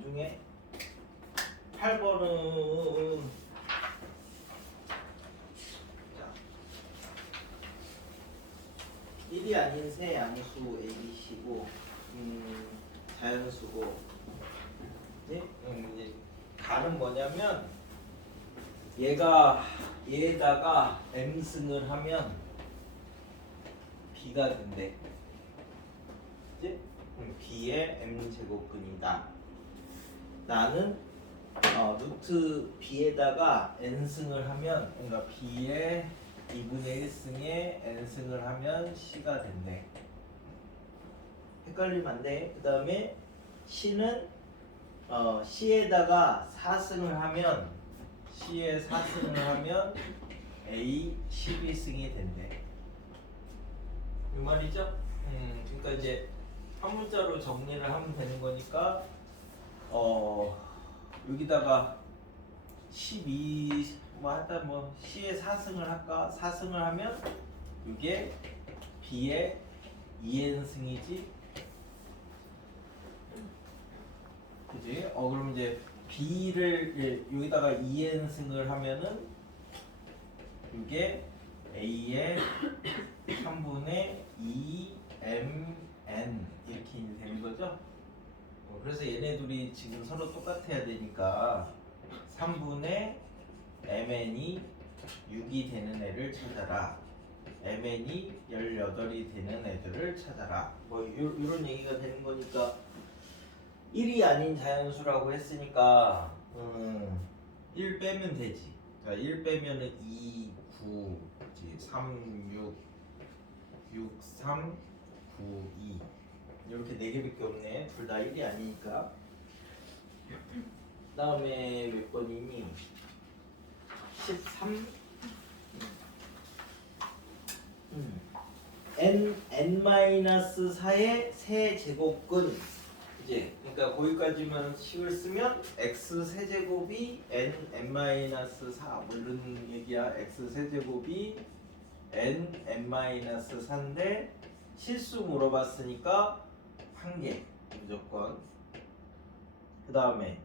이 중에 8번은 자, 1이 아닌 세 양수 ABC고 자연수고 네? 이제 가는 뭐냐면 얘에다가 m승을 하면 b가 된대. 그치? b의 m제곱근이다. 나는 루트 b에다가 n승을 하면 그러니까 b의 2분의 1승에 n승을 하면 c가 된대. 헷갈리면 안 돼. 그 다음에 c는 c에다가 4승을 하면 c에 4승을 하면 a 12승이 된대. 이 말이죠? 그러니까 이제 한 문자로 정리를 하면 되는 거니까 여기다가 12 뭐 하다 뭐 c에 4승을 할까? 4승을 하면 이게 b의 2n승이지. 그지? 그럼 이제 b를 여기다가 2n승을 하면은 이게 a의 3분의 2mn 이렇게 되는 거죠. 그래서 얘네 둘이 지금 서로 똑같아야 되니까 3분의 mn이 6이 되는 애를 찾아라. mn이 18이 되는 애들을 찾아라. 뭐 이런 얘기가 되는 거니까 1이 아닌 자연수라고 했으니까 1 빼면 되지. 자, 1 빼면은 2, 9, 3, 6, 6, 3, 9, 2 이렇게 4개밖에 없네. 둘 다 1이 아니니까. 그 다음에 몇 번이니? 13? n-4의 세제곱근. 이제 그러니까 거기까지만 식을 쓰면 x 세제곱이 n-4 뭐 이런 얘기야. x 세제곱이 n-4인데 실수 물어봤으니까 1개 무조건. 그 다음에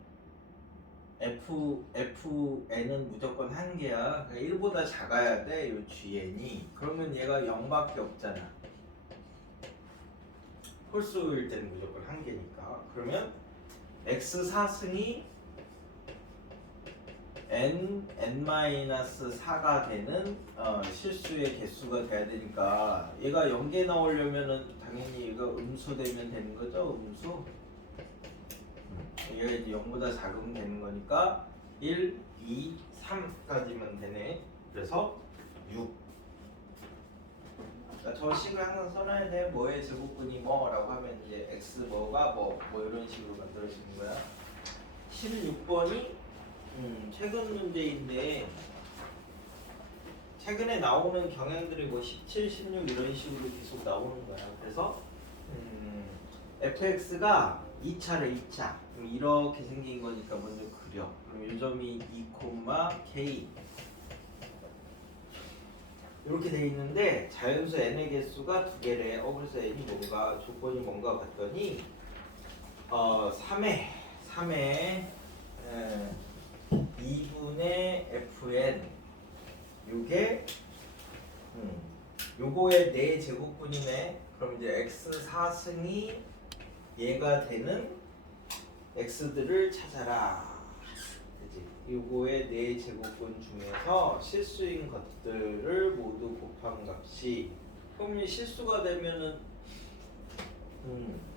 fn은 무조건 1개야. 그러니까 1보다 작아야 돼. 요 gn이. 그러면 얘가 0밖에 없잖아. 홀수일 때는 무조건 1개니까. 그러면 x4승이 n-4가 되는 실수의 개수가 돼야 되니까 얘가 0개 나오려면은 당연히 얘가 음수 되면 되는 거죠. 음수. 얘가 이제 0보다 작으면 되는 거니까 1, 2, 3까지만 되네. 그래서 6. 그러니까 저 식을 항상 써놔야 돼. 뭐의 제곱근이 뭐라고 하면 이제 x 뭐가 뭐 이런 식으로 만들어지는 거야. 16번이 최근 문제인데 최근에 나오는 경향들이 뭐 17, 16 이런 식으로 계속 나오는 거야. 그래서 fx가 2차래 2차. 그럼 이렇게 생긴 거니까 먼저 그려. 그럼 이 점이 2, k 이렇게 돼 있는데 자연수 n의 개수가 2개래. 그래서 n이 뭔가 조건이 뭔가 봤더니 3에 2분의 fn 요게 요거의 4제곱분이네. 그럼 이제 x4승이 얘가 되는 x들을 찾아라. 그치? 요거의 4제곱분 중에서 실수인 것들을 모두 곱한 값이, 그럼 이 실수가 되면은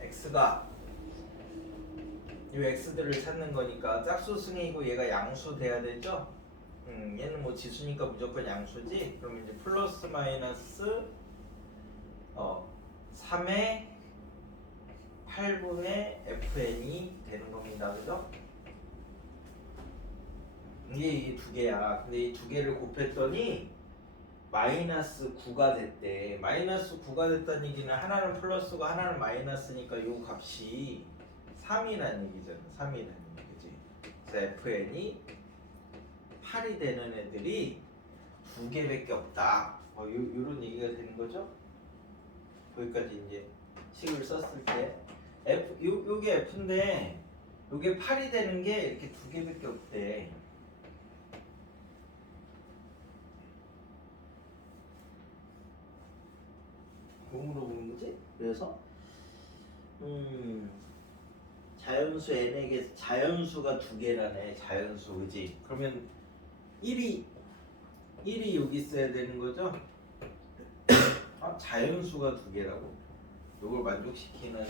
x가 이 x들을 찾는 거니까 짝수승이고 얘가 양수 돼야 되죠. 얘는 뭐 지수니까 무조건 양수지. 그럼 이제 플러스 마이너스 3의 8분의 fn이 되는 겁니다. 그죠? 이게 2개야. 근데 이 2개를 곱했더니 마이너스 9가 됐대. 마이너스 9가 됐다는 얘기는 하나는 플러스고 하나는 마이너스니까 요 값이 3이라는 얘기잖아. 3이라는 얘기지. 그래서 fn이 8이 되는 애들이 2개밖에 없다. 요런 얘기가 되는 거죠. 거기까지 이제 식을 썼을 때 요게 f인데 요게 8이 되는 게 이렇게 두 개밖에 없대. 뭐 물어보는 거지? 그래서 자연수 n에게 자연수가 두 개라네. 자연수 그지? 그러면 1이 여기 있어야 되는 거죠? 아, 자연수가 두 개라고? 이걸 만족시키는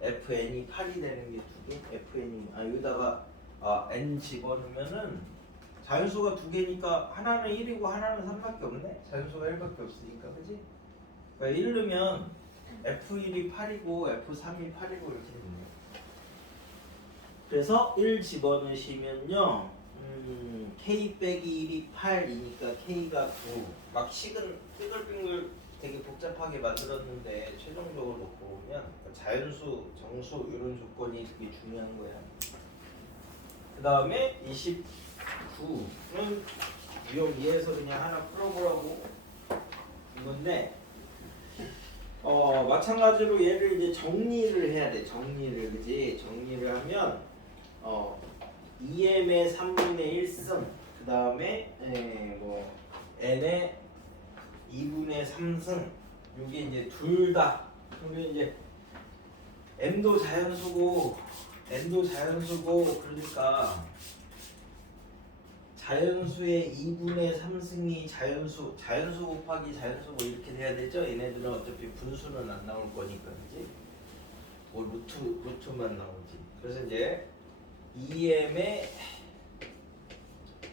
fn이 8이 되는 게 두 개? fn이 여기다가 n 집어넣으면은 자연수가 두 개니까 하나는 1이고 하나는 3밖에 없네? 자연수가 1밖에 없으니까 그지? 그러니까 1 넣으면 f1이 8이고 f3이 8이고 이렇게 되네요. 그래서 1 집어넣으시면요 k 빼기 1이 8이니까 k가 9. 막 식은 빙글빙글 되게 복잡하게 만들었는데 최종적으로 놓고 보면 자연수, 정수 이런 조건이 되게 중요한 거야. 그 다음에 29는 유형 2에서 그냥 하나 풀어보라고 이건데 마찬가지로 얘를 이제 정리를 해야 돼. 정리를 그지? 정리를 하면 2m의 3분의 1승 그 다음에 n의 2분의 3승 이게 이제 둘 다 그러면 이제 n도 자연수고 그러니까 자연수의 2분의 3승이 자연수 곱하기 자연수 뭐 이렇게 돼야 되죠? 얘네들은 어차피 분수는 안 나올 거니까 그지? 뭐 루트만 나오지. 그래서 이제 2m의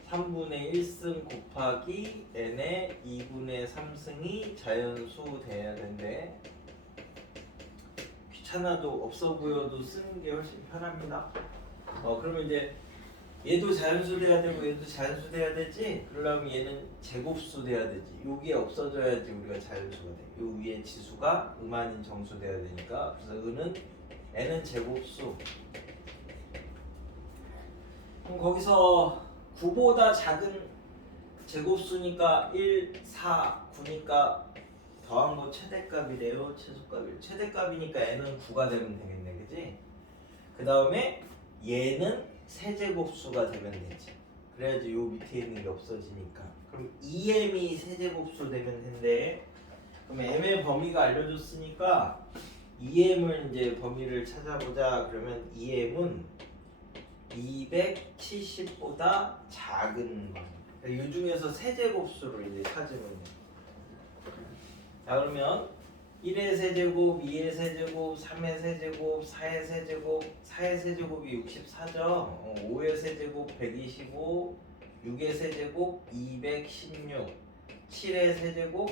3분의 1승 곱하기 n의 2분의 3승이 자연수 돼야 되는데 귀찮아도 없어 보여도 쓰는 게 훨씬 편합니다. 그러면 이제 얘도 자연수 돼야 되고 얘도 자연수 돼야 되지. 그러려면 얘는 제곱수 돼야 되지. 여기에 없어져야지 우리가 자연수가 돼. 요 위에 지수가 음아닌 정수 돼야 되니까. 그래서 은은 n은 제곱수. 그럼 거기서 9보다 작은 제곱수니까 1, 4, 9니까 더한 거 최대값이래요. 최소값이. 최대값이니까 n은 9가 되면 되겠네. 그지? 그 다음에 얘는 세제곱수가 되면 되지. 그래야지 요 밑에 있는 게 없어지니까. 그럼 2m이 세제곱수 되면 된대. 그럼 m의 범위가 알려줬으니까 2m을 이제 범위를 찾아보자. 그러면 2m은 270보다 작은 범위. 이 중에서 세제곱수를 이제 찾으면 돼. 자 그러면 1의 세제곱, 2의 세제곱, 3의 세제곱, 4의 세제곱, 4의 세제곱이 64죠. 5의 세제곱 125, 6의 세제곱 216, 7의 세제곱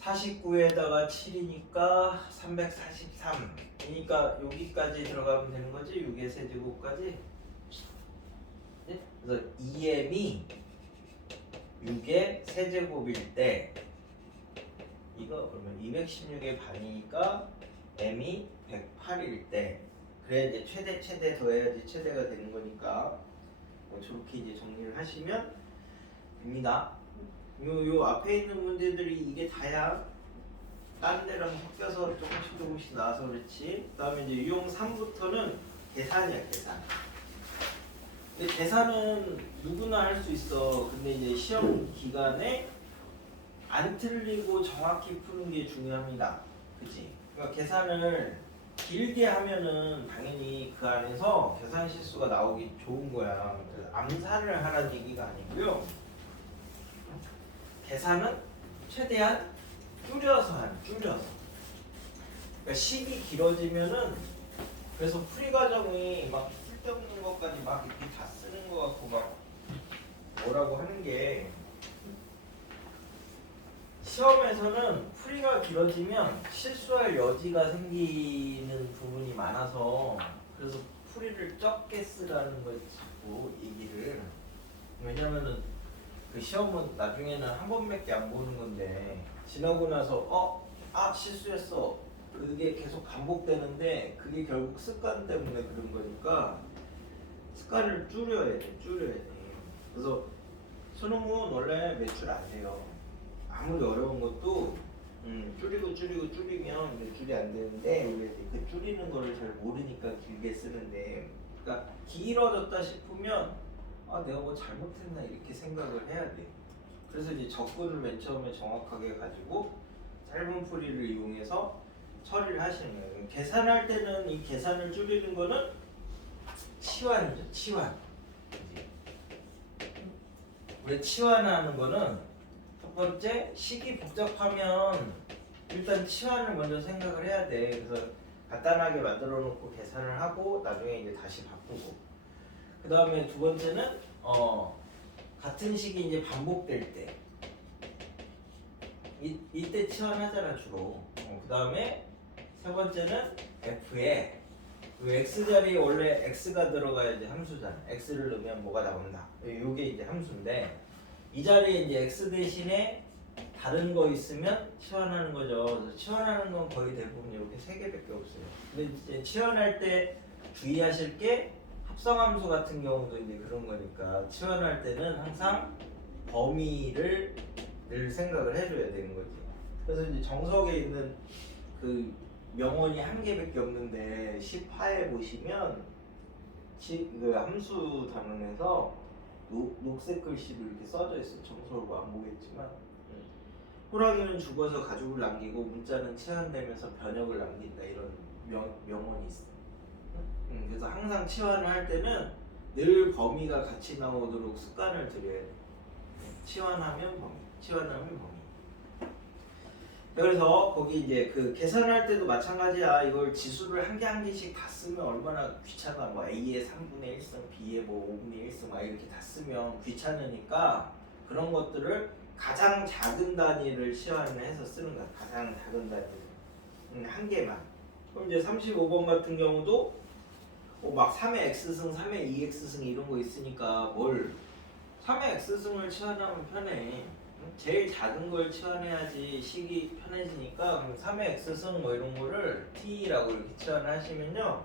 49에다가 7이니까 343. 그러니까 여기까지 들어가면 되는 거지. 6의 세제곱까지. 네? 그래서 2m이 6의 세제곱일 때 이거 그러면 216의 반이니까 m이 108일 때 그래야 이제 최대 더해야지 최대가 되는 거니까 저렇게 이제 정리를 하시면 됩니다. 요 앞에 있는 문제들이 이게 다야. 다른 데랑 섞여서 조금씩 나와서 그렇지. 그 다음에 이제 유형 3부터는 계산이야. 계산. 근데 계산은 누구나 할 수 있어. 근데 이제 시험 기간에 안 틀리고 정확히 푸는 게 중요합니다. 그치? 그러니까 계산을 길게 하면은 당연히 그 안에서 계산 실수가 나오기 좋은 거야. 그래서 암산을 하라는 얘기가 아니고요. 계산은 최대한 줄여서. 그러니까 식이 길어지면은 그래서 풀이 과정이 막 쓸데없는 것까지 막 이렇게 다 쓰는 것 같고 막 뭐라고 하는 게 시험에서는 풀이가 길어지면 실수할 여지가 생기는 부분이 많아서 그래서 풀이를 적게 쓰라는 걸 자꾸 얘기를. 왜냐면은 그 시험은 나중에는 한 번밖에 안 보는 건데 지나고 나서 실수했어. 그게 계속 반복되는데 그게 결국 습관 때문에 그런 거니까 습관을 줄여야 돼. 그래서 수능은 원래 매출 안 돼요. 아무리 어려운 것도 줄이면 이제 줄이 안 되는데 우리가 이제 그 줄이는 거를 잘 모르니까 길게 쓰는데, 그러니까 길어졌다 싶으면 아 내가 뭐 잘못했나 이렇게 생각을 해야 돼. 그래서 이제 접근을 맨 처음에 정확하게 가지고 짧은 풀이를 이용해서 처리를 하시는 거예요. 계산할 때는 이 계산을 줄이는 거는 치환이죠, 치환. 우리 치환하는 거는 첫 번째, 식이 복잡하면 일단 치환을 먼저 생각을 해야 돼. 그래서 간단하게 만들어 놓고 계산을 하고 나중에 이제 다시 바꾸고, 그 다음에 두 번째는 같은 식이 이제 반복될 때 이때 치환하잖아 주로. 그 다음에 세 번째는 f에 그 x 자리에 원래 x가 들어가야지 함수잖아. x를 넣으면 뭐가 나온다. 요게 이제 함수인데 이 자리에 이제 x 대신에 다른 거 있으면 치환하는 거죠. 그래서 치환하는 건 거의 대부분 이렇게 세 개밖에 없어요. 근데 이제 치환할 때 주의하실 게 합성함수 같은 경우도 이제 그런 거니까 치환할 때는 항상 범위를 늘 생각을 해줘야 되는 거지. 그래서 이제 정석에 있는 그 명언이 한 개밖에 없는데 10화에 보시면 그 함수 단원에서 녹색 글씨로 이렇게 써져 있어. 정석을 뭐 안 보겠지만 호랑이는 죽어서 가죽을 남기고 문자는 치환되면서 변형을 남긴다, 이런 명언이 있어. 그래서 항상 치환을 할 때는 늘 범위가 같이 나오도록 습관을 들여야 돼. 치환하면 범위, 치환하면 범위. 그래서 거기 이제 그 계산할 때도 마찬가지야. 이걸 지수를 한 개 한 개씩 다 쓰면 얼마나 귀찮아. 뭐 A의 3분의 1승, B의 뭐 5분의 1승 막 이렇게 다 쓰면 귀찮으니까 그런 것들을 가장 작은 단위를 치환을 해서 쓰는 거야. 가장 작은 단위를 한 개만. 그럼 이제 35번 같은 경우도 막 3의 x승, 3의 2x승 이런 거 있으니까 뭘 3의 x승을 치환하면 편해. 제일 작은 걸 치환해야지 식이 편해지니까 3의 x승 뭐 이런 거를 t라고 이렇게 치환을 하시면요,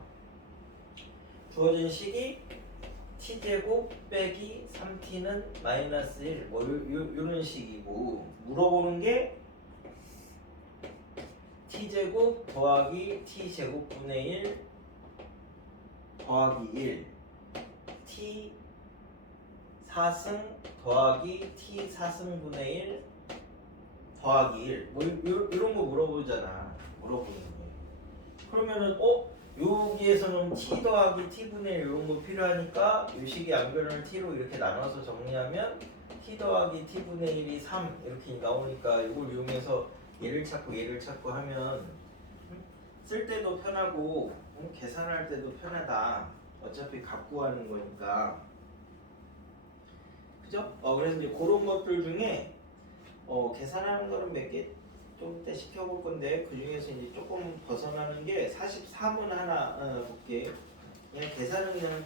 주어진 식이 t제곱 빼기 3t는 마이너스 1 뭐 요런 식이고, 물어보는 게 t제곱 더하기 t제곱분의 1 더하기 1 t 4승 더하기 t 4승분의 1 더하기 1 뭐 이런 거 물어보잖아. 물어보는 거. 그러면은 여기에서는 t 더하기 t분의 1 이런 거 필요하니까 이 식의 양변을 t로 이렇게 나눠서 정리하면 t 더하기 t분의 1이 3 이렇게 나오니까 이걸 이용해서 얘를 찾고 하면 쓸 때도 편하고 계산할 때도 편하다. 어차피 갖고 하는 거니까. 그죠? 그래서 이제 그런 것들 중에 계산하는 거는 몇 개 좀 이따 시켜볼 건데, 그 중에서 이제 조금 벗어나는 게 43은 하나 볼게. 그냥 계산은 그냥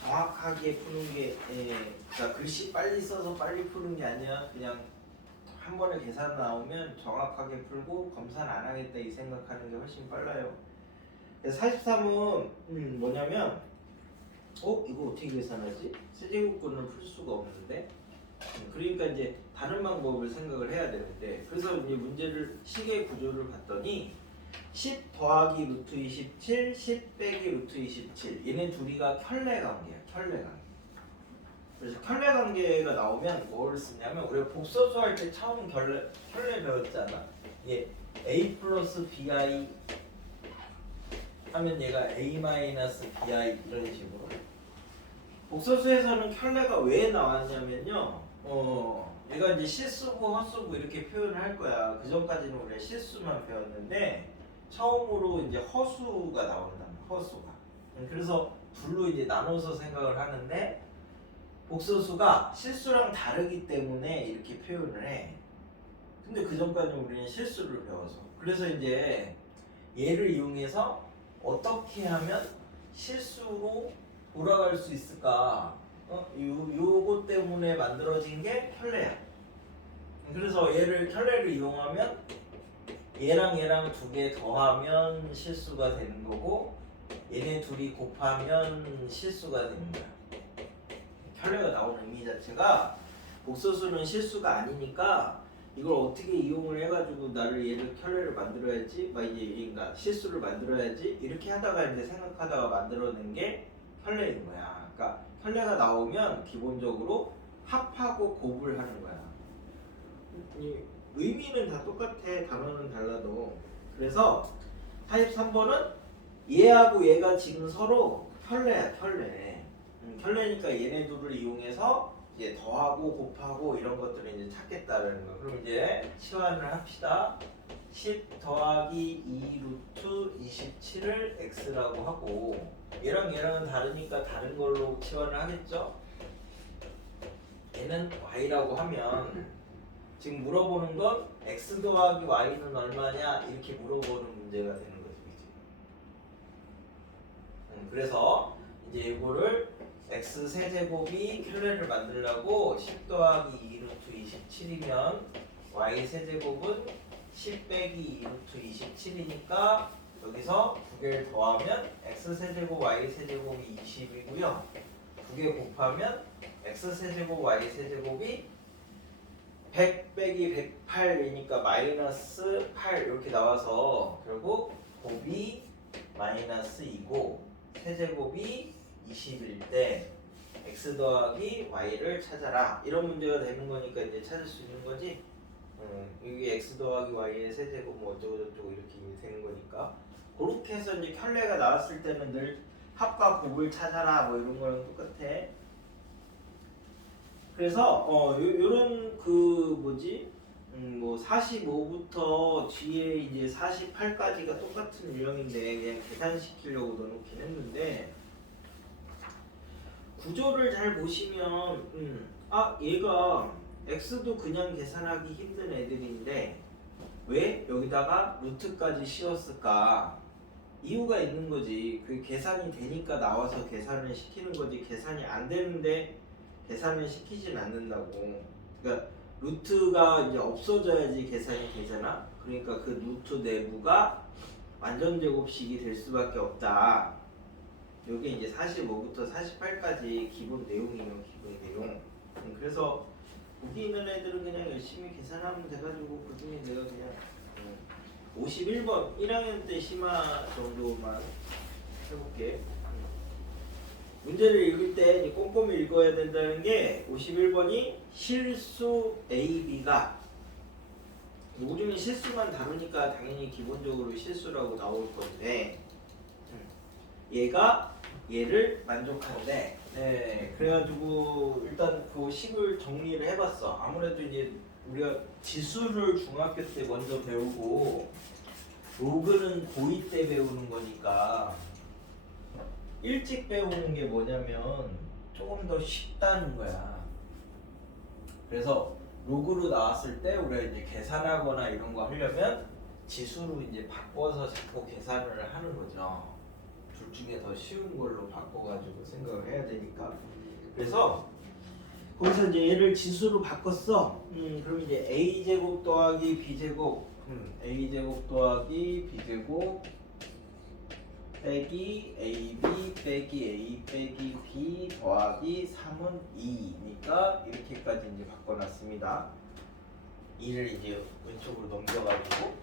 정확하게 푸는 게, 그러니까 글씨 빨리 써서 빨리 푸는 게 아니야. 그냥 한 번에 계산 나오면 정확하게 풀고 검사는 안 하겠다 이 생각하는 게 훨씬 빨라요. 그래서 43은 뭐냐면 이거 어떻게 계산하지? 세제곱근을 풀 수가 없는데. 그러니까 이제 다른 방법을 생각을 해야 되는데, 그래서 이제 문제를 식의 구조를 봤더니 10 더하기 루트 27, 10 빼기 루트 27 얘네 둘이가 켤레 관계야. 켤레 관계. 그래서 켤레 관계가 나오면 뭘 쓰냐면, 우리가 복소수 할 때 처음 켤레 배웠잖아. 얘 a 플러스 bi 하면 얘가 a 마이너스 bi 이런 식으로. 복소수에서는 켤레가 왜 나왔냐면요, 얘가 이제 실수고 헛수고 이렇게 표현을 할 거야. 그 전까지는 우리가 실수만 배웠는데 처음으로 이제 허수가 나온다. 허수가. 그래서 둘로 이제 나눠서 생각을 하는데, 복소수가 실수랑 다르기 때문에 이렇게 표현을 해. 근데 그 전까지는 우리는 실수를 배워서. 그래서 이제 얘를 이용해서 어떻게 하면 실수로 돌아갈 수 있을까? 요거 때문에 만들어진 게 켤레야. 그래서 켤레를 이용하면 얘랑 얘랑 두 개 더하면 실수가 되는 거고, 얘네 둘이 곱하면 실수가 되는 거야. 켤레가 나오는 의미 자체가 복소수는 실수가 아니니까 이걸 어떻게 이용을 해가지고 나를 얘를 켤레를 만들어야지, 막 이제 그러니까 실수를 만들어야지 이렇게 하다가 이제 생각하다가 만들어낸 게 켤레인 거야. 그러니까 켤레가 나오면 기본적으로 합하고 곱을 하는 거야. 이 의미는 다 똑같아. 단어는 달라도. 그래서 43번은 얘하고 얘가 지금 서로 켤레야, 켤레. 켤레니까 얘네 둘을 이용해서 이제 더하고 곱하고 이런 것들을 이제 찾겠다라는 거. 그럼 이제 치환을 합시다. 10 더하기 2 루트 27을 x라고 하고 얘랑 얘랑은 다르니까 다른 걸로 치환을 하겠죠. 얘는 y라고 하면 지금 물어보는 건 x 더하기 y는 얼마냐 이렇게 물어보는 문제가 되는 거죠. 그래서 이제 이거를 x 세제곱이 켤레를 만들려고 10 더하기 2 루트 27이면 y 세제곱은 10 빼기 2 루트 27이니까 여기서 두 개를 더하면 x 세제곱 y 세제곱이 20이고요. 두 개 곱하면 x 세제곱 y 세제곱이 100 빼기 108이니까 마이너스 8 이렇게 나와서 결국 곱이 마이너스 2고 세제곱이 20일 때 x 더하기 y를 찾아라 이런 문제가 되는 거니까 이제 찾을 수 있는 거지. 이게 x 더하기 y의 세제곱 뭐 어쩌고 저쩌고 이렇게 되는 거니까 그렇게 해서 이제 켤레가 나왔을 때는 늘 합과 곱을 찾아라 뭐 이런 거랑 똑같아. 그래서 요런 그 뭐지 뭐 45부터 뒤에 이제 48까지가 똑같은 유형인데 그냥 계산시키려고 넣어놓긴 했는데 구조를 잘 보시면 얘가 x도 그냥 계산하기 힘든 애들인데 왜 여기다가 루트까지 씌웠을까? 이유가 있는 거지. 그 계산이 되니까 나와서 계산을 시키는 거지. 계산이 안 되는데 계산을 시키진 않는다고. 그러니까 루트가 이제 없어져야지 계산이 되잖아. 그러니까 그 루트 내부가 완전 제곱식이 될 수밖에 없다. 이게 이제 45부터 48까지 기본 내용이에요. 기본 내용. 그래서 거기 있는 애들은 그냥 열심히 계산하면 돼가지고 그 중에 내가 그냥 51번 1학년 때 심화 정도만 해볼게. 문제를 읽을 때 이제 꼼꼼히 읽어야 된다는 게 51번이 실수 A, B가 우리는 실수만 다루니까 당연히 기본적으로 실수라고 나올 건데 얘가 얘를 만족하는데 네 그래가지고 일단 그 식을 정리를 해봤어. 아무래도 이제 우리가 지수를 중학교 때 먼저 배우고 로그는 고2 때 배우는 거니까 일찍 배우는 게 뭐냐면 조금 더 쉽다는 거야. 그래서 로그로 나왔을 때 우리가 이제 계산하거나 이런 거 하려면 지수로 이제 바꿔서 자꾸 계산을 하는 거죠. 둘 중에 더 쉬운 걸로 바꿔가지고 생각을 해야 되니까. 그래서 거기서 이제 얘를 지수로 바꿨어. 그럼 이제 a 제곱 더하기 b 제곱, a 제곱 더하기 b 제곱 빼기 ab 빼기 a 빼기 b 더하기 3은 2니까 이렇게까지 이제 바꿔놨습니다. 2를 이제 왼쪽으로 넘겨가지고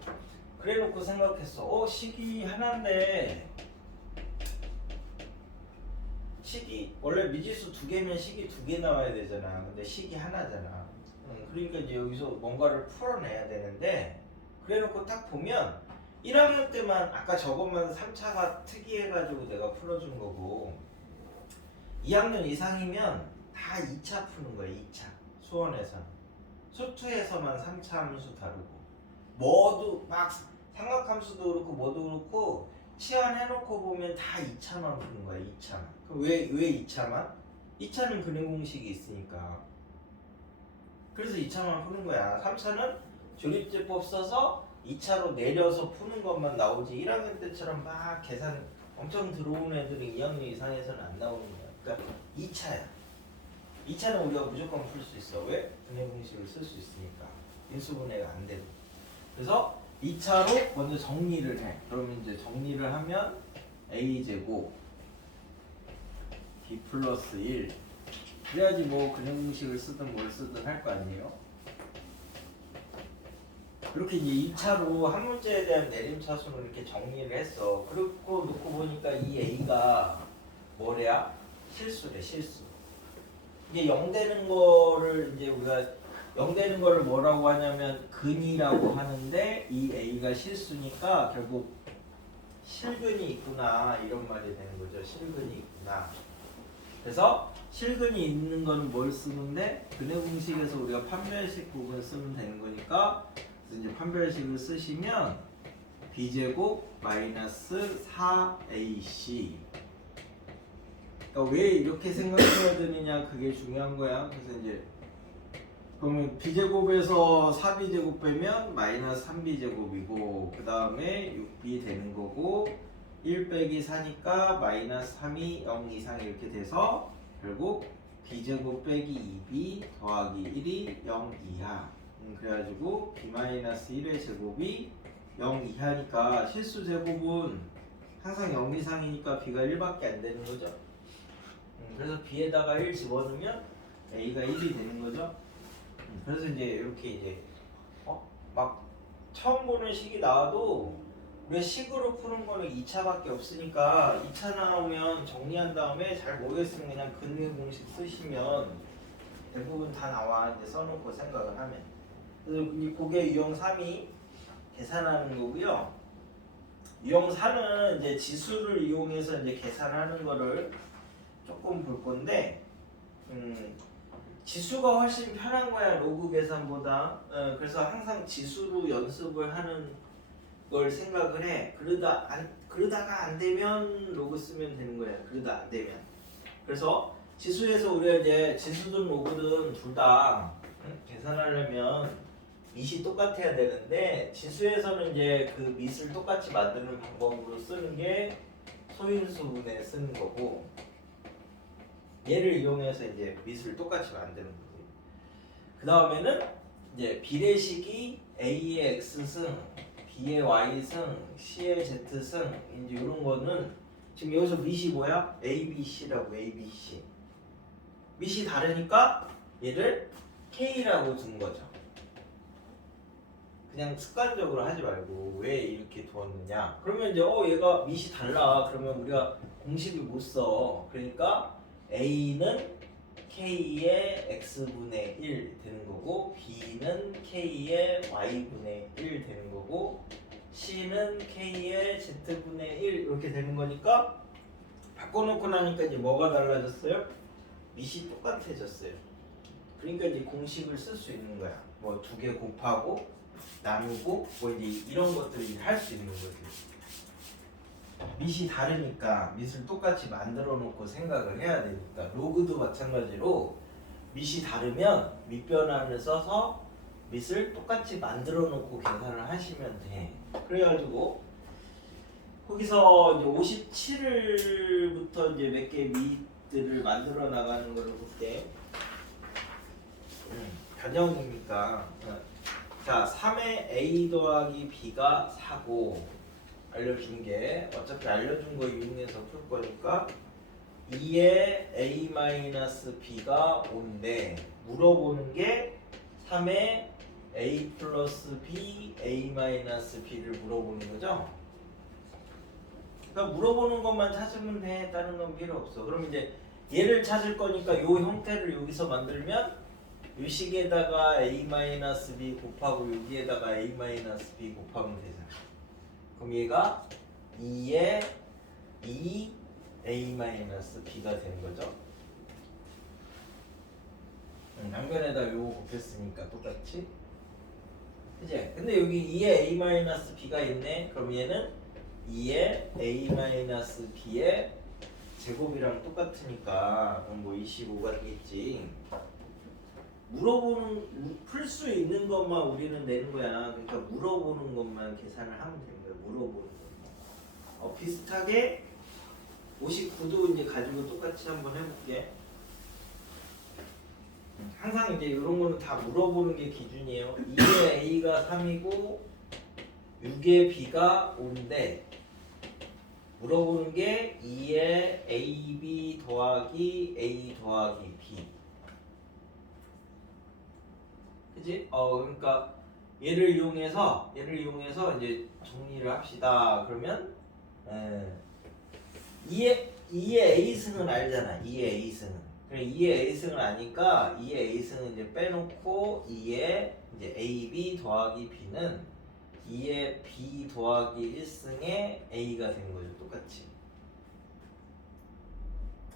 그래놓고 생각했어. 식이 하나인데 식이 원래 미지수 2개면 식이 2개 나와야 되잖아. 근데 식이 하나잖아. 그러니까 이제 여기서 뭔가를 풀어내야 되는데 그래놓고 딱 보면 1학년 때만 아까 저것만 3차가 특이해가지고 내가 풀어준 거고 2학년 이상이면 다 2차 푸는 거야. 2차 수원에서는 수투에서만 3차 함수 다루고 뭐도 막 삼각함수도 그렇고 뭐도 그렇고 치환해놓고 보면 다 2차만 푸는 거야. 2차만. 그럼 왜 2차만? 2차는 근해 공식이 있으니까. 그래서 2차만 푸는 거야. 3차는 조립제법 써서 2차로 내려서 푸는 것만 나오지 1학년 때처럼 막 계산 엄청 들어오는 애들은 2학년 이상에서는 안 나오는 거야. 그러니까 2차야. 2차는 우리가 무조건 풀 수 있어. 왜? 근해 공식을 쓸 수 있으니까. 인수분해가 안 되고. 그래서 2차로 먼저 정리를 해. 그러면 이제 정리를 하면 a제곱 b 플러스 1 그래야지 뭐 근해 공식을 쓰든 뭘 쓰든 할 거 아니에요. 이렇게 이제 1차로 한 문제에 대한 내림차순을 이렇게 정리를 했어. 그리고 놓고 보니까 이 A가 뭐래야? 실수래, 실수. 이게 0 되는 거를 이제 우리가 0 되는 거를 뭐라고 하냐면 근이라고 하는데 이 A가 실수니까 결국 실근이 있구나 이런 말이 되는 거죠. 실근이 있구나. 그래서 실근이 있는 거는 뭘 쓰는데 근의 공식에서 우리가 판별식 부분 쓰면 되는 거니까 그래서 이제 판별식을 쓰시면 b제곱 마이너스 4ac. 그러니까 왜 이렇게 생각해야 되느냐 그게 중요한 거야. 그래서 이제 그러면 b제곱에서 4b제곱 빼면 마이너스 3b제곱이고 그 다음에 6b 되는 거고 1 빼기 4니까 마이너스 3이 0 이상 이렇게 돼서 결국 b제곱 빼기 2b 더하기 1이 0 이하. 그래가지고 b-1의 제곱이 0 이하니까 실수 제곱은 항상 0 이상이니까 b가 1밖에 안 되는 거죠. 그래서 b에다가 1 집어넣으면 a가 1이 되는 거죠. 그래서 이제 이렇게 이제 막 처음 보는 식이 나와도 우리가 식으로 푸는 거는 2차밖에 없으니까 2차 나오면 정리한 다음에 잘 모르겠으면 그냥 근의 공식 쓰시면 대부분 다 나와. 이제 써놓고 생각을 하면. 그래서 이 고개 유형 3이 계산하는 거고요. 유형 4는 이제 지수를 이용해서 이제 계산하는 거를 조금 볼 건데, 지수가 훨씬 편한 거야 로그 계산보다. 그래서 항상 지수로 연습을 하는 걸 생각을 해. 그러다가 안 되면 로그 쓰면 되는 거야. 그러다 안 되면. 그래서 지수에서 우리가 이제 지수든 로그든 둘 다 계산하려면 밑이 똑같아야 되는데 지수에서는 이제 그 밑을 똑같이 만드는 방법으로 쓰는 게 소인수분해 쓰는 거고, 얘를 이용해서 이제 밑을 똑같이 만드는 거지. 그 다음에는 이제 비례식이 A의 X승, B의 Y승, C의 Z승 이제 이런 거는 지금 여기서 밑이 뭐야? A, B, C라고. A, B, C. 밑이 다르니까 얘를 K라고 둔 거죠. 그냥 습관적으로 하지 말고 왜 이렇게 두었느냐. 그러면 이제 얘가 밑이 달라. 그러면 우리가 공식을 못 써. 그러니까 A는 K의 X분의 1 되는 거고, B는 K의 Y분의 1 되는 거고, C는 K의 Z분의 1 이렇게 되는 거니까 바꿔놓고 나니까 이제 뭐가 달라졌어요? 밑이 똑같아졌어요. 그러니까 이제 공식을 쓸 수 있는 거야. 뭐 두 개 곱하고 나누고 뭐 이제 이런 것들을 할 수 있는 거지. 밑이 다르니까 밑을 똑같이 만들어 놓고 생각을 해야 되니까. 로그도 마찬가지로 밑이 다르면 밑변환을 써서 밑을 똑같이 만들어 놓고 계산을 하시면 돼. 그래가지고 거기서 이제 57부터 이제 몇 개 밑들을 만들어 나가는 걸로 볼게. 변형이니까. 자, 3의 a 더하기 b가 4고 알려준 게 어차피 알려준 거 이용해서 풀 거니까 2의 a-b가 5인데 물어보는 게 3의 a 플러스 b, a-b를 물어보는 거죠. 그러니까 물어보는 것만 찾으면 돼. 다른 건 필요 없어. 그럼 이제 얘를 찾을 거니까 요 형태를 여기서 만들면 이 식에다가 a-b 곱하고 여기에다가 a-b 곱하면 되잖아. 그럼 얘가 2의 2 a-b가 되는 거죠. 양변에다 요거 곱했으니까 똑같이. 그치? 근데 여기 2의 a-b가 있네. 그럼 얘는 2의 a-b의 제곱이랑 똑같으니까 그럼 뭐 25가 되겠지. 풀 수 있는 것만 우리는 내는 거야. 그러니까 물어보는 것만 계산을 하면 되는 거야. 물어보는 거. 비슷하게 59도 이제 가지고 똑같이 한번 해볼게. 항상 이제 이런 거는 다 물어보는 게 기준이에요. 2의 A가 3이고 6의 B가 5인데 물어보는 게 2의 AB 더하기 A 더하기 B. 그치? 그러니까 얘를 이용해서 이제 정리를 합시다. 그러면 2의 a승은 알잖아. 2의 a승은. 그래 2의 a승을 아니까 2의 a승은 이제 빼놓고 2의 이제 ab 더하기 b는 2의 b 더하기 1승의 a가 된 거죠. 똑같이.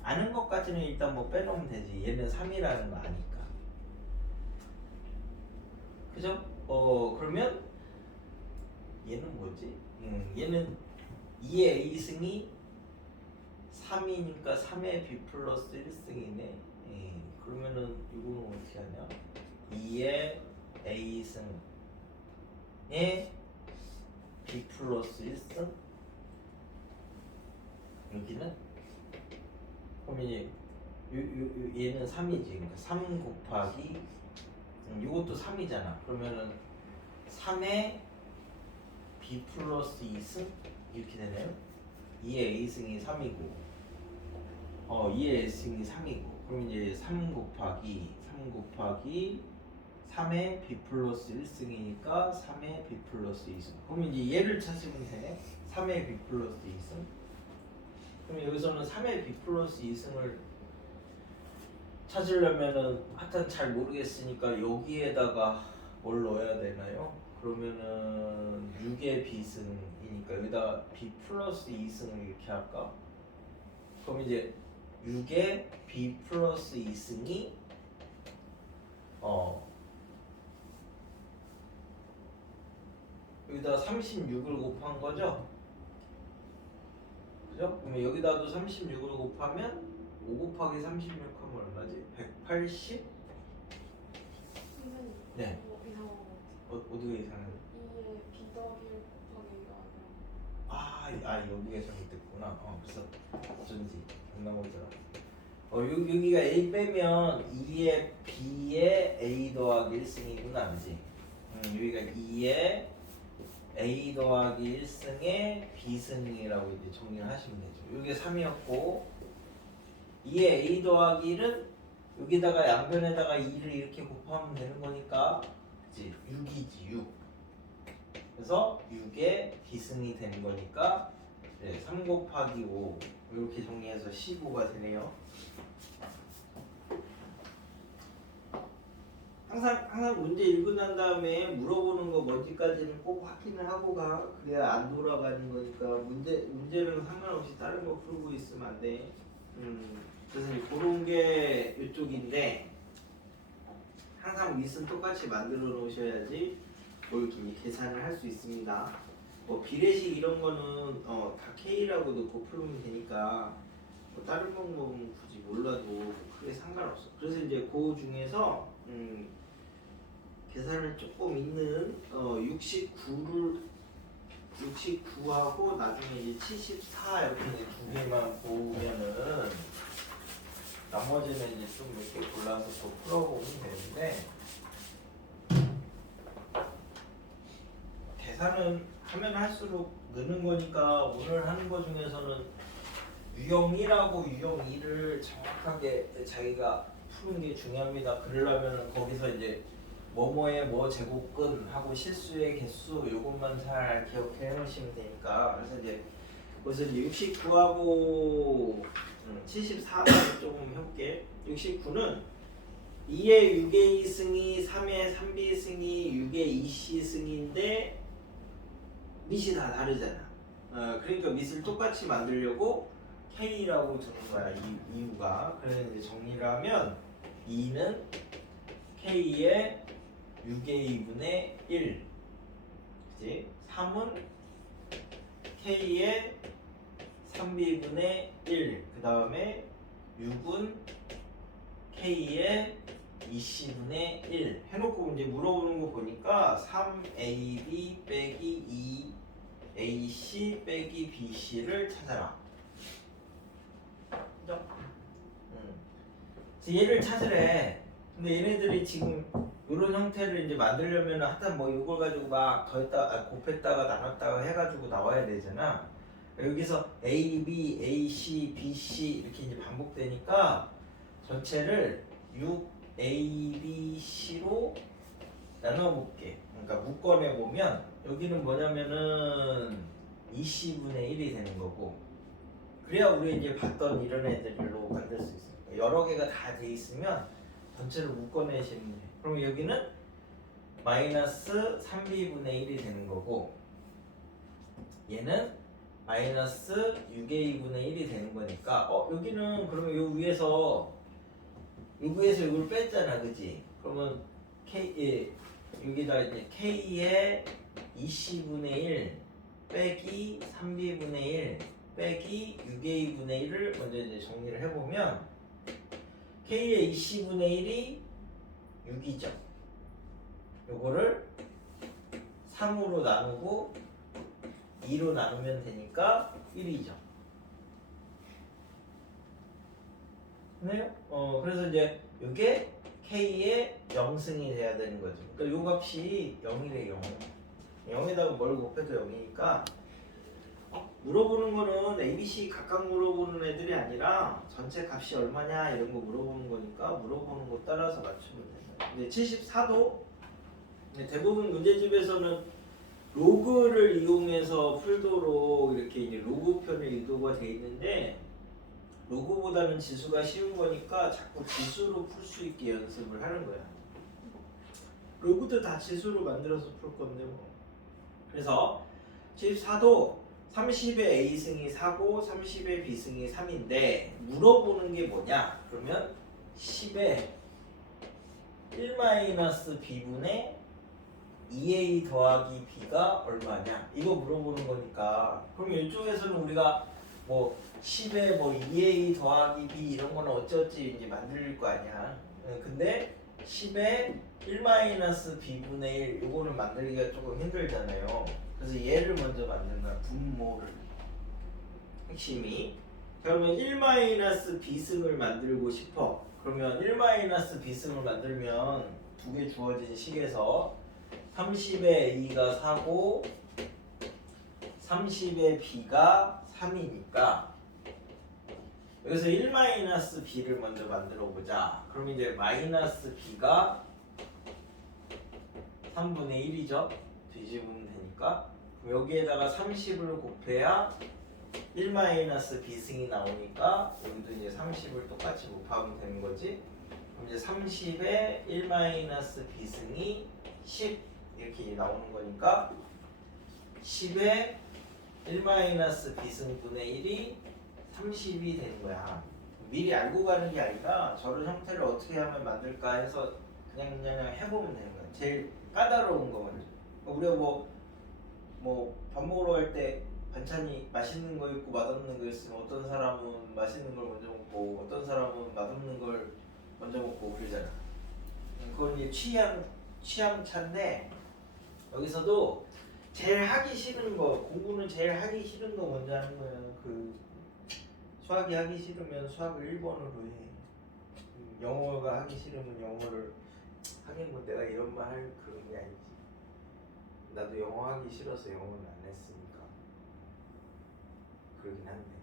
아는 것까지는 일단 뭐 빼놓으면 되지. 얘는 3이라는 거 아니까. 그죠? 그러면 얘는 뭐지? 얘는 2의 a승이 3이니까 3의 b 플러스 1승이네. 그러면은 이거는 어떻게 하냐? 2의 a승에 b 플러스 1승? 여기는? 그럼 이제 얘는 3이지. 그러니까 3 곱하기 이것도 3이잖아. 그러면은 3의 b 플러스 2승? 이렇게 되네요. 2의 a승이 3이고 2의 a승이 3이고 그럼 이제 3 곱하기 3의 b 플러스 1승이니까 3의 b 플러스 2승. 그럼 이제 얘를 찾으면 되네. 3의 b 플러스 2승. 그럼 여기서는 3의 b 플러스 2승을 찾으려면은 하여튼 잘 모르겠으니까 여기에다가 뭘 넣어야 되나요? 그러면은 6의 b승이니까 여기다 b 플러스 2승을 이렇게 할까? 그럼 이제 6의 b 플러스 2승이 여기다 36을 곱한 거죠? 그죠? 그러면 여기다도 36을 곱하면 5 곱하기 36 하면 얼마지? 180? 선생님, 네. 이상한 거 같아요. 어떻게 이상해? 2에 b 더하기 1 곱하기 1가 아니라 여기가 잘못됐구나. 그래서 어쩐지 장난거더라. 여기가 a 빼면 2의 b의 a 더하기 1승이구나, 그지? 여기가 2의 a 더하기 1승의 b승이라고 이제 정리를 하시면 되죠. 이게 3이었고 2의 a 더하기 1은 여기다가 양변에다가 2를 이렇게 곱하면 되는 거니까 그치? 6이지 6. 그래서 6의 b승이 되는 거니까 3 곱하기 5 이렇게 정리해서 15가 되네요. 항상 문제 읽고 난 다음에 물어보는 거 뭔지까지는 꼭 확인을 하고 가. 그래야 안 돌아가는 거니까 문제랑 상관없이 다른 거 풀고 있으면 안 돼. 그래서 이제 그런 게 이쪽인데 항상 밑은 똑같이 만들어 놓으셔야지 뭘 계산을 할 수 있습니다. 뭐 비례식 이런 거는 다 K라고 넣고 풀면 되니까 뭐 다른 방법은 굳이 몰라도 크게 상관없어. 그래서 이제 그 중에서 계산을 조금 있는 69하고 나중에 이제 74 이렇게 두 개만 보면은 나머지는 이제 좀 이렇게 골라서 또 풀어보면 되는데 계산은 하면 할수록 느는 거니까 오늘 하는 거 중에서는 유형 1하고 유형 2를 정확하게 자기가 푸는 게 중요합니다. 그러려면 거기서 이제 뭐뭐의 뭐 제곱근 하고 실수의 개수 요것만 잘 기억해 놓으시면 되니까 그래서 이제 그래서 이제 69하고 74를 조금 해볼게. 69는 2의 6의 2승이 3의 3b 승이 6의 2c 승인데 밑이 다 다르잖아. 그러니까 밑을 똑같이 만들려고 K라고 두는 거야. 이유가. 그래서 이제 정리를 하면 2는 K의 6의 2분의 1, 그치? 3은 K의 3b분의 1, 그 다음에 6은 K의 2c분의 1 해놓고 이제 물어보는 거 보니까 3ab 빼기 2ac 빼기 bc를 찾아라. 그죠? 그래서 얘를 찾으래. 근데 얘네들이 지금 이런 형태를 이제 만들려면 하여튼 뭐 이걸 가지고 막 더했다, 곱했다가 나눴다가 해가지고 나와야 되잖아. 여기서 A, B, A, C, B, C 이렇게 이제 반복되니까 전체를 6 A, B, C로 나눠볼게. 그러니까 묶어내 보면 여기는 뭐냐면은 20분의 1이 되는 거고, 그래야 우리 이제 봤던 이런 애들로 만들 수 있어요. 여러 개가 다 돼 있으면 전체를 묶어내시면 돼요. 그럼 여기는 마이너스 3b분의 1이 되는 거고, 얘는 마이너스 6a분의 1이 되는 거니까 여기는 그러면 요 위에서 이걸 뺐잖아, 그지? 그러면 여기다 이제 k의 20분의 1 빼기 3b분의 1 빼기 6a분의 1을 먼저 이제 정리를 해보면 k의 20분의 1이 6이죠. 요거를 3으로 나누고 2로 나누면 되니까 1이죠. 네? 그래서 이제 이게 k의 0승이 돼야 되는 거죠. 그러니까 요 값이 0이래, 0. 0에다가 뭘 곱해도 0이니까 물어보는 거는 ABC 각각 물어보는 애들이 아니라 전체 값이 얼마냐 이런 거 물어보는 거니까 물어보는 거 따라서 맞추면 된다. 근데 74도 대부분 문제집에서는 로그를 이용해서 풀도록 이렇게 이제 로그편의 유도가 돼 있는데, 로그보다는 지수가 쉬운 거니까 자꾸 지수로 풀 수 있게 연습을 하는 거야. 로그도 다 지수로 만들어서 풀 건데 뭐. 그래서 74도 30의 A승이 4고 30의 B승이 3인데 물어보는 게 뭐냐? 그러면 10의 1-B분의 2A 더하기 B가 얼마냐? 이거 물어보는 거니까, 그럼 이쪽에서는 우리가 뭐 10에 뭐 2A 더하기 B 이런 거는 어찌어찌 이제 만들 거 아니야. 근데 10에 1-B분의 1 요거를 만들기가 조금 힘들잖아요. 그래서 얘를 먼저 만든 거야. 분모를. 핵심이. 그러면 1-B승을 만들고 싶어. 그러면 1-B승을 만들면 두 개 주어진 식에서 30의 A가 4고 30의 B가 3이니까 여기서 1-B를 먼저 만들어 보자. 그럼 이제 마이너스 B가 3분의 1이죠. 뒤집으면 되니까. 그럼 여기에다가 30을 곱해야 1-B승이 나오니까 여기도 이제 30을 똑같이 곱하면 되는 거지. 그럼 이제 30에 1-B승이 10 이렇게 나오는 거니까 10에 1-B승분의 1이 30이 되는 거야. 미리 알고 가는 게 아니라 저런 형태를 어떻게 하면 만들까 해서 그냥 해보면 되는 거야. 제일 까다로운 거 먼저. 우리가 뭐 밥 먹으러 갈 때 반찬이 맛있는 거 있고 맛없는 거 있으면 어떤 사람은 맛있는 걸 먼저 먹고 어떤 사람은 맛없는 걸 먼저 먹고 그러잖아. 그건 이제 취향 차인데, 여기서도 제일 하기 싫은 거, 공부는 제일 하기 싫은 거 먼저 하는 거예요. 수학이 하기 싫으면 수학을 1번으로 해. 영어가 하기 싫으면 영어를, 하긴 뭐 내가 이런 말 할 그런 게 아니지. 나도 영어 하기 싫어서 영어는 안 했으니까 그러긴 한데.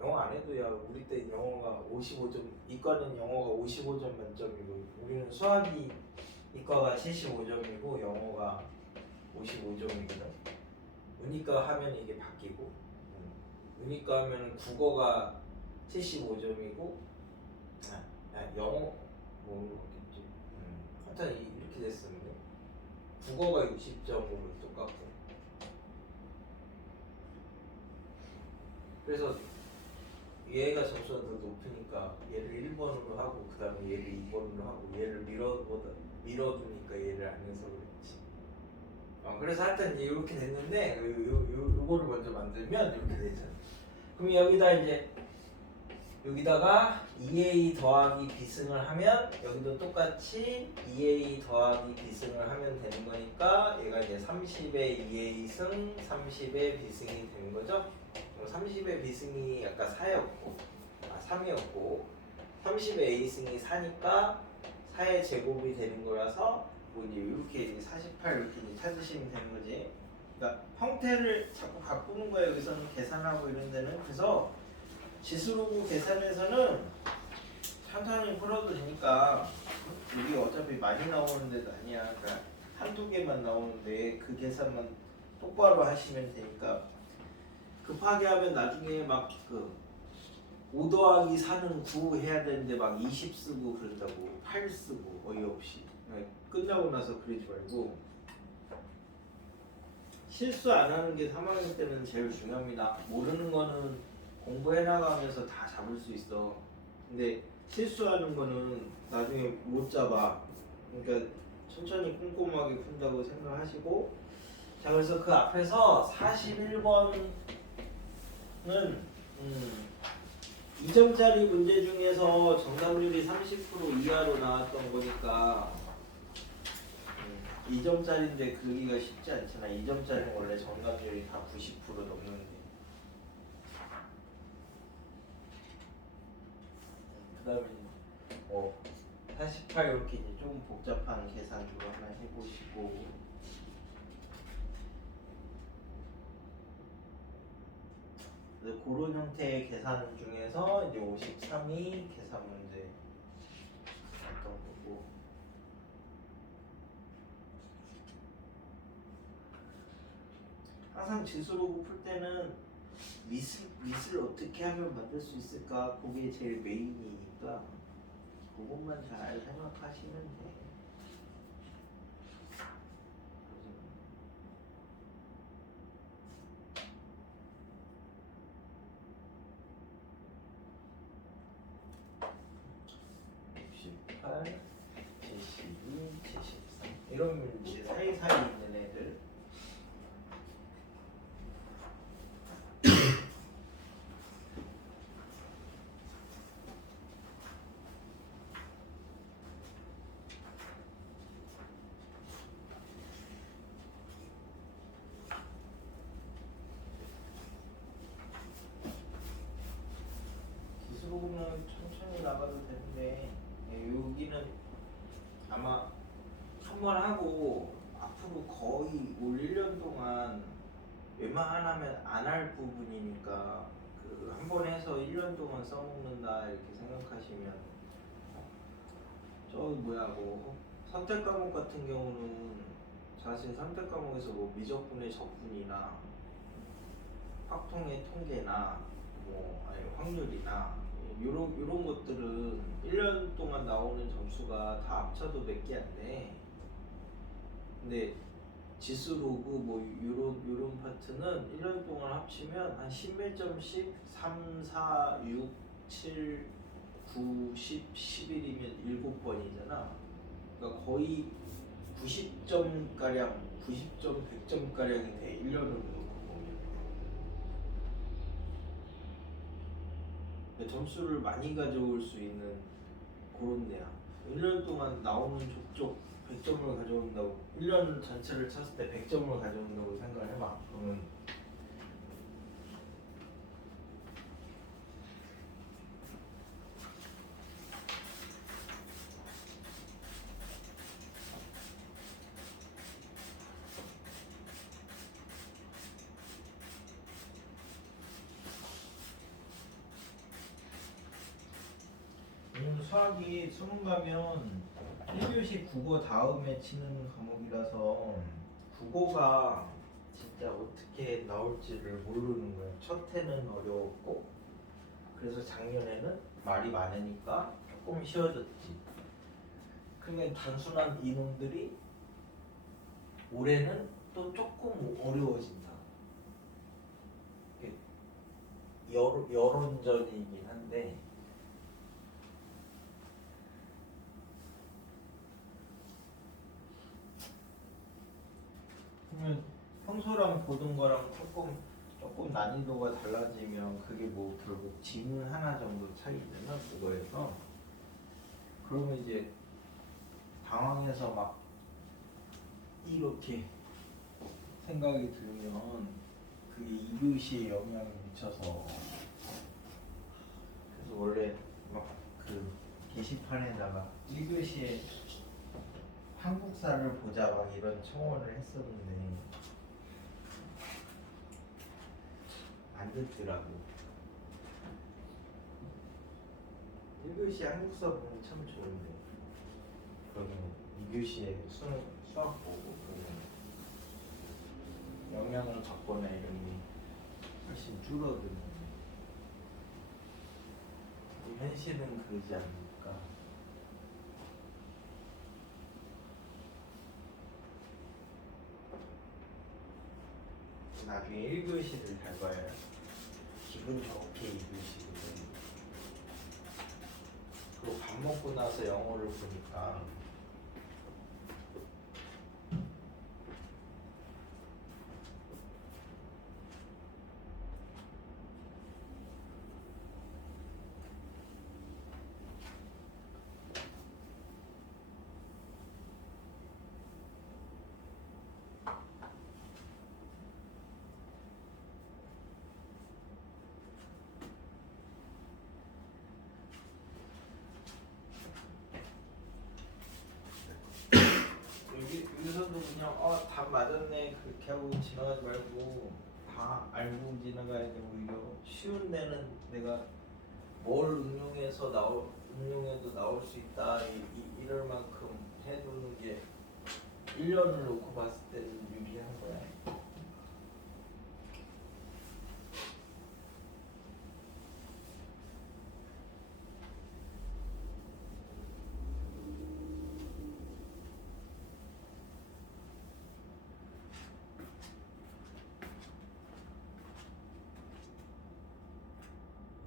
영어 안 해도 야, 우리 때 영어가 55점, 이과는 영어가 55점 만점이고 우리는 수학이 이과가 75점이고 영어가 55점이거든. 문이과 하면 이게 바뀌고, 문이과 하면 국어가 75점이고 영어 모르겠지. 하여튼 이렇게 됐었는데 국어가 60점으로 똑같고. 그래서 얘가 점수가 더 높으니까 얘를 1번으로 하고 그 다음에 얘를 2번으로 하고 얘를 밀어두니까 얘를 안 해서 그랬지. 그래서 하여튼 이렇게 됐는데 요거를 먼저 만들면 이렇게 되잖아. 그럼 여기다가 2A 더하기 B승을 하면 여기도 똑같이 2A 더하기 B승을 하면 되는 거니까 얘가 이제 30의 2A승 30의 B승이 되는 거죠. 30의 B승이 아까 3이었고 30의 A승이 4니까 4의 제곱이 되는 거라서 뭐 이제 이렇게 48 이렇게 찾으시면 되는 거지. 그러니까 형태를 자꾸 바꾸는 거예요. 여기서는 계산하고 이런 데는. 그래서 지수로그 계산에서는 천천히 풀어도 되니까 이게 어차피 많이 나오는 데도 아니야. 그러니까 한두 개만 나오는데 그 계산만 똑바로 하시면 되니까 급하게 하면 나중에 막 그 5 더하기 4는 9 해야 되는데 막 20 쓰고 그런다고 8 쓰고 어이없이 끝나고 나서 그러지 말고 실수 안 하는 게 3학년 때는 제일 중요합니다. 모르는 거는 공부해 나가면서 다 잡을 수 있어. 근데 실수하는 거는 나중에 못 잡아. 그러니까 천천히 꼼꼼하게 푼다고 생각하시고 자 그래서 그 앞에서 41번은 2점짜리 문제 중에서 정답률이 30% 이하로 나왔던 거니까 2점짜리인데 그리기가 쉽지 않잖아. 2점짜리는 원래 정답률이 다 90% 넘는데 그 다음에 48 이렇게 이제 좀 복잡한 계산으로 하나 해보시고 그런 형태의 계산 중에서 이제 53이 계산 문제 어떤 거고 항상 지수로그 풀 때는 밑을 어떻게 하면 만들 수 있을까 그게 제일 메인이니까 그것만 잘 생각하시면 돼. 68, 72, 73 이런 문제 사이사이 있는 애들 기술로는 천천히 나가도 되는데 여기는 아마 한 번 하고 앞으로 거의 올 1년 동안 웬만하면 안 할 부분이니까 그 한 번 해서 1년 동안 써먹는다 이렇게 생각하시면 저기 뭐야 뭐 선택 과목 같은 경우는 사실 선택 과목에서 뭐 미적분의 적분이나 확통의 통계나 뭐 아니 확률이나 요런 것들은 1년 동안 나오는 점수가 다 합쳐도 몇 개 안 돼. 근데 지수 로그 뭐 요런 파트는 1년 동안 합치면 한 10몇 점씩 3, 4, 6, 7, 9, 10, 11이면 7번이잖아. 그러니까 거의 90점 가량, 90점, 100점 가량이 돼. 1년으로 놓고 보면. 점수를 많이 가져올 수 있는 그런 데야. 1년 동안 나오는 족족 100점을 가져온다고 1년 전체를 쳤을 때 100점을 가져온다고 생각을 해봐. 그러면 수학이 수능 가면 1교시 국어 다음에 치는 과목이라서 국어가 진짜 어떻게 나올지를 모르는 거예요. 첫 해는 어려웠고 그래서 작년에는 말이 많으니까 조금 쉬워졌지. 그러면 단순한 이놈들이 올해는 또 조금 어려워진다. 여론전이긴 한데 그러면 평소랑 보던 거랑 조금 난이도가 달라지면 그게 뭐 결국 지문 하나 정도 차이잖아 그거에서. 그러면 이제 당황해서 막 이렇게 생각이 들면 그게 2교시에 영향을 미쳐서 그래서 원래 막 그 게시판에다가 1교시에 한국사를 보자 막 이런 청원을 했었는데 안 듣더라고. 1교시 한국 수업 보면 참 좋은데 그러면 2교시에 수학 보고 영양을 받거나 이런 게 훨씬 줄어드는 현실은 그러지 않을까. 나중에 1교시를 잘 봐야 기분 좋게 2교시거든. 그리고 밥 먹고 나서 영어를 보니까 여기서도 그냥 답 맞았네 그렇게 하고 지나가지 말고 다 알고 지나가야 돼. 오히려 쉬운 데는 내가 뭘 응용해도 나올 수 있다 이럴 만큼 해두는 게 1년을 놓고 봤을 때는 유리한 거야.